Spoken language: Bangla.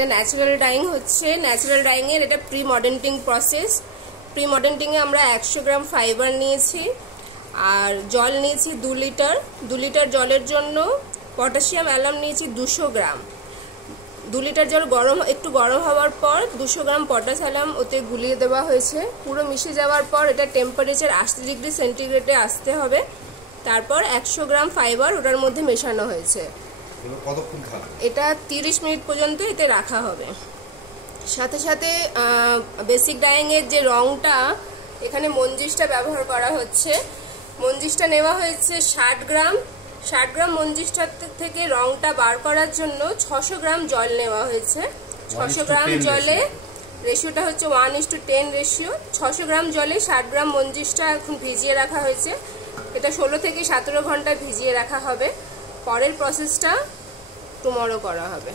এটা ন্যাচারাল ডাইং হচ্ছে। ন্যাচারাল ডাইংয়ের এটা প্রি মডেন্টিং প্রসেস। প্রি মডেন্টিংয়ে আমরা 100 গ্রাম ফাইবার নিয়েছি আর জল নিয়েছি 2 লিটার। 2 লিটার জলের জন্য পটাশিয়াম অ্যালাম নিয়েছি 200 গ্রাম। 2 লিটার জল একটু গরম হওয়ার পর 200 গ্রাম পটাশ অ্যালাম ওতে গুলিয়ে দেওয়া হয়েছে। পুরো মিশে যাওয়ার পর এটা টেম্পারেচার 80 ডিগ্রি সেন্টিগ্রেডে আসতে হবে। তারপর 100 গ্রাম ফাইবার ওটার মধ্যে মেশানো হয়েছে। এটা 30 মিনিট পর্যন্ত এতে রাখা হবে। সাথে সাথে বেসিক ডাইংয়ের যে রংটা, এখানে মঞ্জিসটা ব্যবহার করা হচ্ছে। মঞ্জিসটা নেওয়া হয়েছে 60 গ্রাম। 60 গ্রাম মঞ্জিসটা থেকে রংটা বার করার জন্য 600 গ্রাম জল নেওয়া হয়েছে। 600 গ্রাম জলে রেশিওটা হচ্ছে 1:10 রেশিও। 600 গ্রাম জলে 60 গ্রাম মঞ্জিসটা এখন ভিজিয়ে রাখা হয়েছে। এটা 16 থেকে 17 ঘন্টা ভিজিয়ে রাখা হবে। পরের প্রসেসটা টুমরো করা হবে।